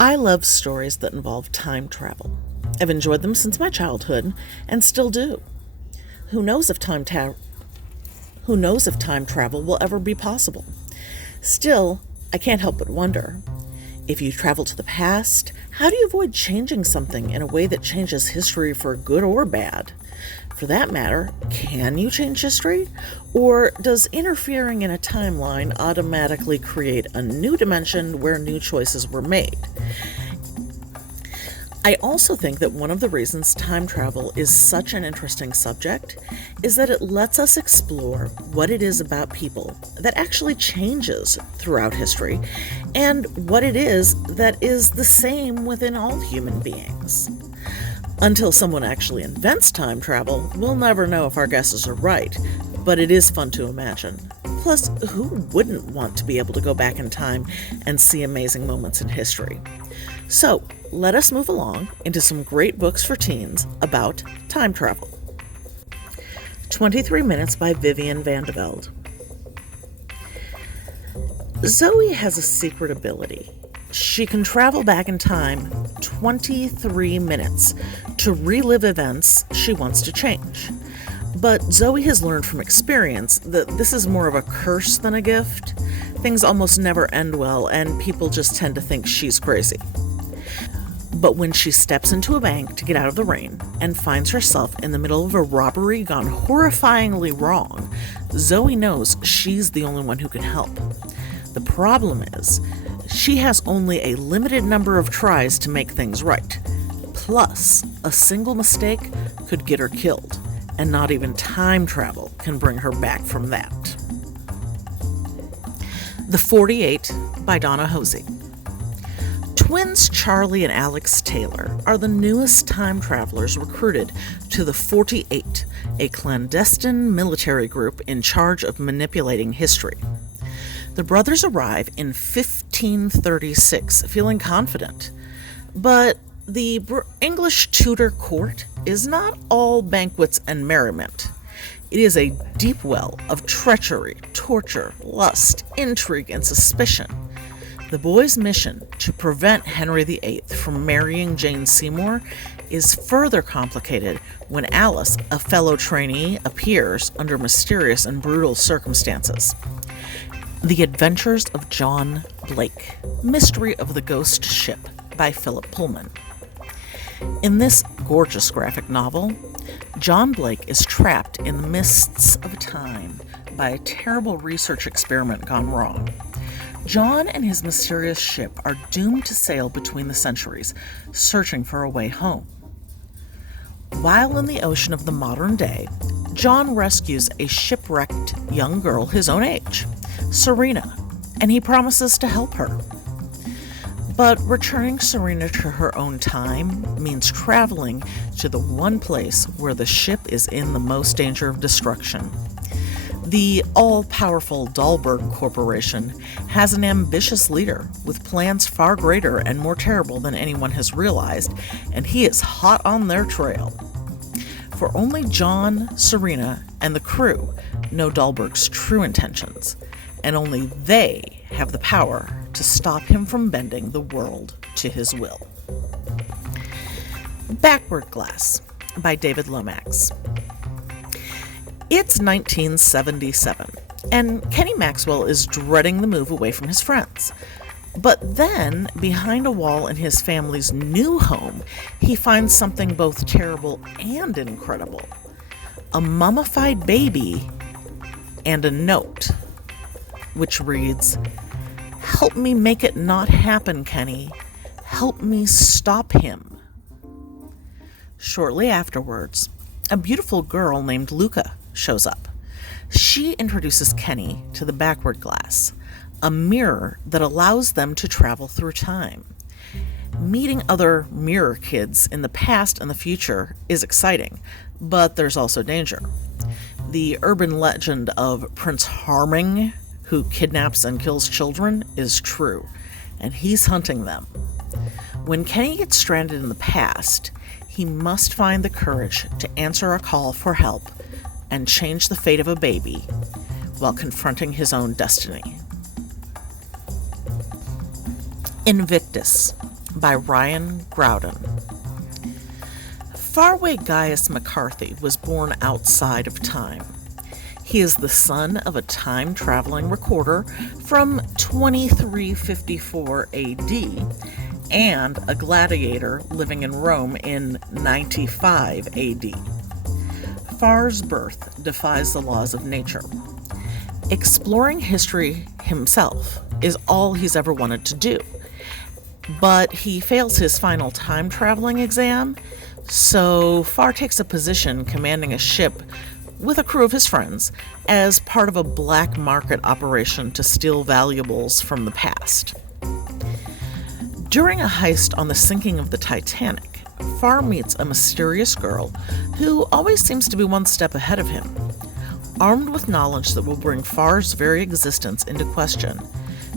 I love stories that involve time travel. I've enjoyed them since my childhood and still do. Who knows if time travel will ever be possible? Still, I can't help but wonder, if you travel to the past, how do you avoid changing something in a way that changes history for good or bad? For that matter, can you change history? Or does interfering in a timeline automatically create a new dimension where new choices were made? I also think that one of the reasons time travel is such an interesting subject is that it lets us explore what it is about people that actually changes throughout history and what it is that is the same within all human beings. Until someone actually invents time travel, we'll never know if our guesses are right, but it is fun to imagine. Plus, who wouldn't want to be able to go back in time and see amazing moments in history? So, let us move along into some great books for teens about time travel. 23 Minutes by Vivian Vande. Zoe has a secret ability. She can travel back in time 23 minutes to relive events she wants to change. But Zoe has learned from experience that this is more of a curse than a gift. Things almost never end well, and people just tend to think she's crazy. But when she steps into a bank to get out of the rain and finds herself in the middle of a robbery gone horrifyingly wrong, Zoe knows she's the only one who can help. The problem is, she has only a limited number of tries to make things right. Plus, a single mistake could get her killed, and not even time travel can bring her back from that. The 48 by Donna Hosie. Twins Charlie and Alex Taylor are the newest time travelers recruited to the 48, a clandestine military group in charge of manipulating history. The brothers arrive in 1536, feeling confident. But the English Tudor court is not all banquets and merriment. It is a deep well of treachery, torture, lust, intrigue, and suspicion. The boys' mission to prevent Henry VIII from marrying Jane Seymour is further complicated when Alice, a fellow trainee, appears under mysterious and brutal circumstances. The Adventures of John Blake, Mystery of the Ghost Ship by Philip Pullman. In this gorgeous graphic novel, John Blake is trapped in the mists of time by a terrible research experiment gone wrong. John and his mysterious ship are doomed to sail between the centuries, searching for a way home. While in the ocean of the modern day, John rescues a shipwrecked young girl his own age, Serena, and he promises to help her. But returning Serena to her own time means traveling to the one place where the ship is in the most danger of destruction. The all-powerful Dahlberg Corporation has an ambitious leader with plans far greater and more terrible than anyone has realized, and he is hot on their trail. For only John, Serena, and the crew know Dahlberg's true intentions, and only they have the power to stop him from bending the world to his will. Backward Glass by David Lomax. It's 1977, and Kenny Maxwell is dreading the move away from his friends. But then, behind a wall in his family's new home, he finds something both terrible and incredible. A mummified baby and a note, which reads, "Help me make it not happen, Kenny. Help me stop him." Shortly afterwards, a beautiful girl named Luca shows up. She introduces Kenny to the backward glass, a mirror that allows them to travel through time. Meeting other mirror kids in the past and the future is exciting, but there's also danger. The urban legend of Prince Harming, who kidnaps and kills children, is true, and he's hunting them. When Kenny gets stranded in the past, he must find the courage to answer a call for help and change the fate of a baby while confronting his own destiny. Invictus by Ryan Graudin. Faraway Gaius McCarthy was born outside of time. He is the son of a time-traveling recorder from 2354 AD and a gladiator living in Rome in 95 AD. Farr's birth defies the laws of nature. Exploring history himself is all he's ever wanted to do, but he fails his final time-traveling exam, so Farr takes a position commanding a ship with a crew of his friends as part of a black market operation to steal valuables from the past. During a heist on the sinking of the Titanic, Farr meets a mysterious girl who always seems to be one step ahead of him. Armed with knowledge that will bring Farr's very existence into question,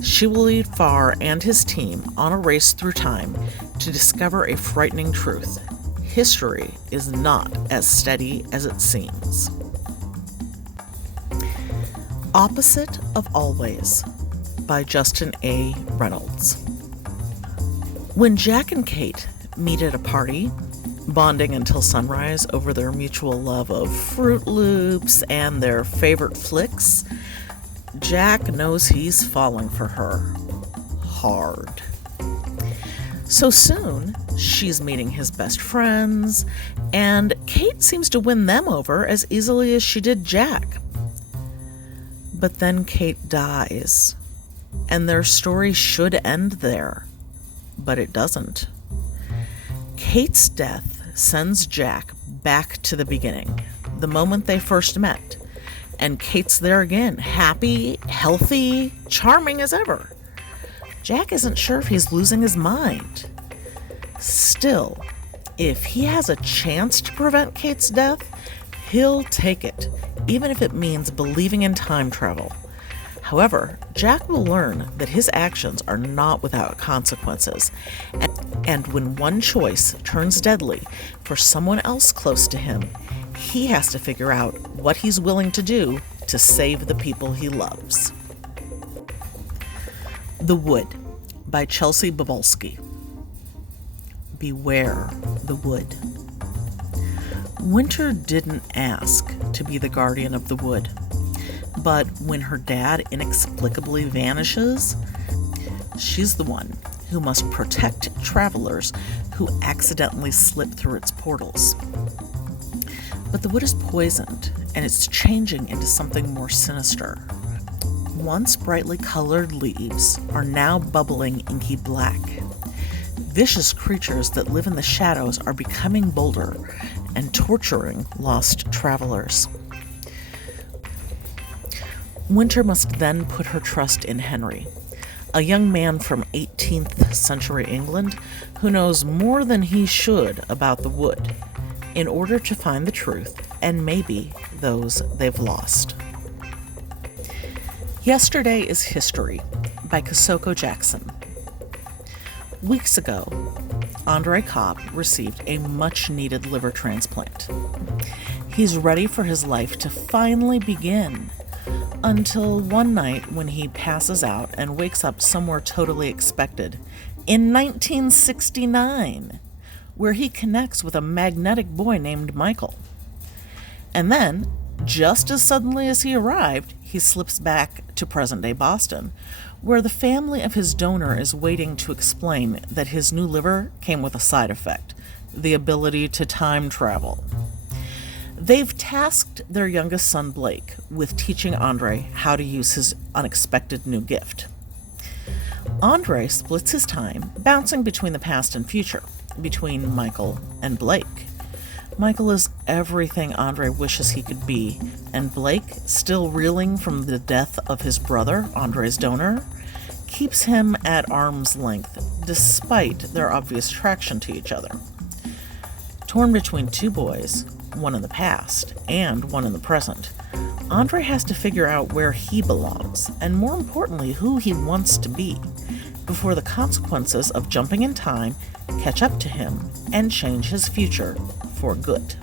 she will lead Farr and his team on a race through time to discover a frightening truth. History is not as steady as it seems. Opposite of Always by Justin A. Reynolds. When Jack and Kate meet at a party, bonding until sunrise over their mutual love of Fruit Loops and their favorite flicks, Jack knows he's falling for her hard. So soon, she's meeting his best friends, and Kate seems to win them over as easily as she did Jack. But then Kate dies, and their story should end there, but it doesn't. Kate's death sends Jack back to the beginning, the moment they first met, and Kate's there again, happy, healthy, charming as ever. Jack isn't sure if he's losing his mind. Still, if he has a chance to prevent Kate's death, he'll take it, even if it means believing in time travel. However, Jack will learn that his actions are not without consequences, and when one choice turns deadly for someone else close to him, he has to figure out what he's willing to do to save the people he loves. The Wood by Chelsea Bobulski. Beware the wood. Winter didn't ask to be the guardian of the wood, but when her dad inexplicably vanishes, she's the one who must protect travelers who accidentally slip through its portals. But the wood is poisoned, and it's changing into something more sinister. Once brightly colored leaves are now bubbling inky black. Vicious creatures that live in the shadows are becoming bolder and torturing lost travelers. Winter must then put her trust in Henry, a young man from 18th century England who knows more than he should about the wood, in order to find the truth and maybe those they've lost. Yesterday is History by Kosoko Jackson. Weeks ago, Andre Kopp received a much-needed liver transplant. He's ready for his life to finally begin, until one night when he passes out and wakes up somewhere totally expected, in 1969, where he connects with a magnetic boy named Michael. And then, just as suddenly as he arrived, he slips back to present-day Boston, where the family of his donor is waiting to explain that his new liver came with a side effect, the ability to time travel. They've tasked their youngest son, Blake, with teaching Andre how to use his unexpected new gift. Andre splits his time, bouncing between the past and future, between Michael and Blake. Michael is everything Andre wishes he could be, and Blake, still reeling from the death of his brother, Andre's donor, keeps him at arm's length, despite their obvious attraction to each other. Torn between two boys, one in the past and one in the present, Andre has to figure out where he belongs, and more importantly, who he wants to be, before the consequences of jumping in time catch up to him and change his future for good.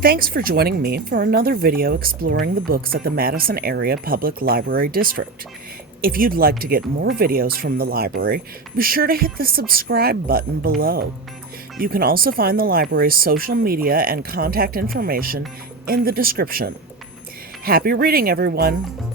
Thanks for joining me for another video exploring the books at the Matteson Area Public Library District. If you'd like to get more videos from the library, be sure to hit the subscribe button below. You can also find the library's social media and contact information in the description. Happy reading, everyone!